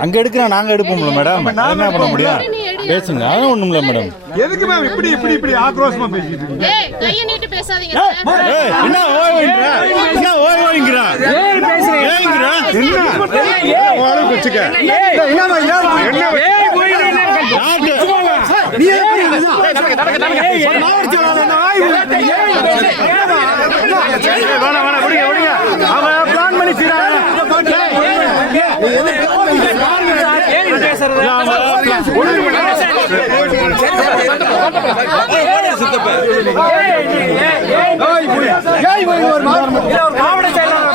அங்க எடுக்கிறோம் நாங்க எடுப்போம்ல மேடம் என்ன பண்ண முடியும் பேசுங்க அதான் ஒண்ணும் இல்ல மேடம் எதுக்கு மேம் இப்படி இப்படி இப்படி ஆக்ரோஷமா பேசிட்டு ஏய். ஏய், என்ன ஓய் ஓய்ங்கிறா என்ன ஓய் ஓய்ங்கிறா ஏங்கிறா என்ன ஓய் வச்சுக்க என்ன யார்கிட்ட? நீ எப்படி மாவட்ட வாய்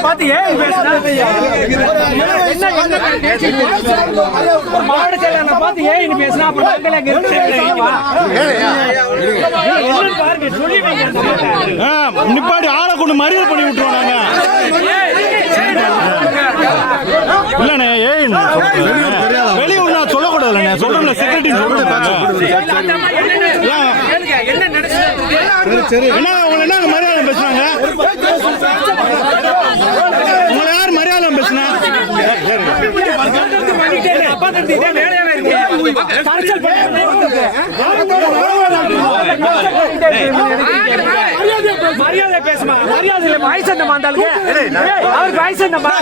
பார்த்து ஏன் மாவட்ட செயலாளரை பார்த்து ஏன் பேசுனா? அப்புறம் நிப்பாடி ஆளை கொண்டு மறியல் பண்ணி விட்டுருவோம் நாங்க இல்லண்ணே ஏய் வெளியூர் நான் சொல்லக்கூடாதுண்ணே சொல்றேன் செக்ரட்டரி சொல்றேன். கேளுங்க, என்ன நடக்குது? என்ன உங்களை என்ன மரியாதை பேசுனாங்க உங்களை யார் மரியாதை பேசுனா? மரியாதை பேசுமா மரியாதை இல்ல வயசு என்ன மாந்தாளுங்க அவருக்கு வயசு என்னம்மா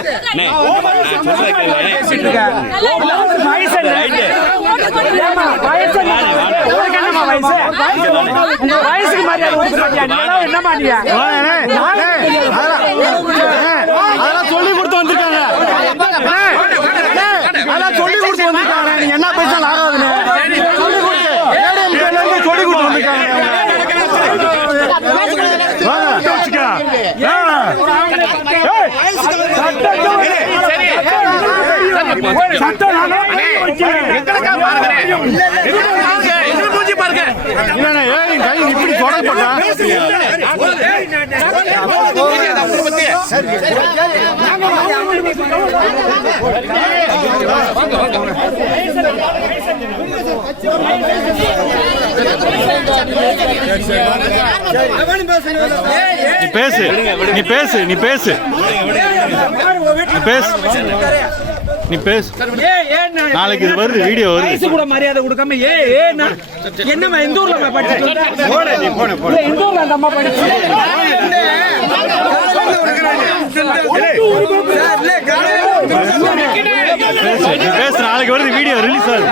பேசிட்டு இருக்க அவருக்கு வயசு என்ன ஏம்மா, வயசு என்ன உனக்கு என்னம்மா வயசு உங்க வயசுக்கு மரியாதை கொடுக்க மாட்டியா நீ சொல்லி கொடுத்து வந்திருக்காங்க வாங்க. நீ பேசு நீ பேசு நீ பேசு நீ பேசு நீ பேசு நாளைக்கு இது வருது வீடியோ வருது கூட மரியாதை கொடுக்காம ஏ ஏ என்னம்மா எந்த ஊர்ல படிச்சு எந்த ஊர்ல அந்த அம்மா படிச்சு நீ பேசு வருது வீடியோ ரிலீஸ் ஆகுது.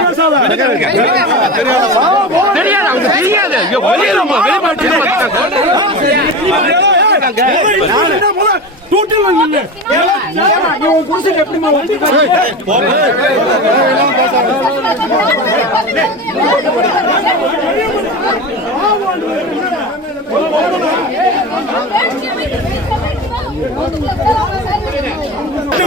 வந்து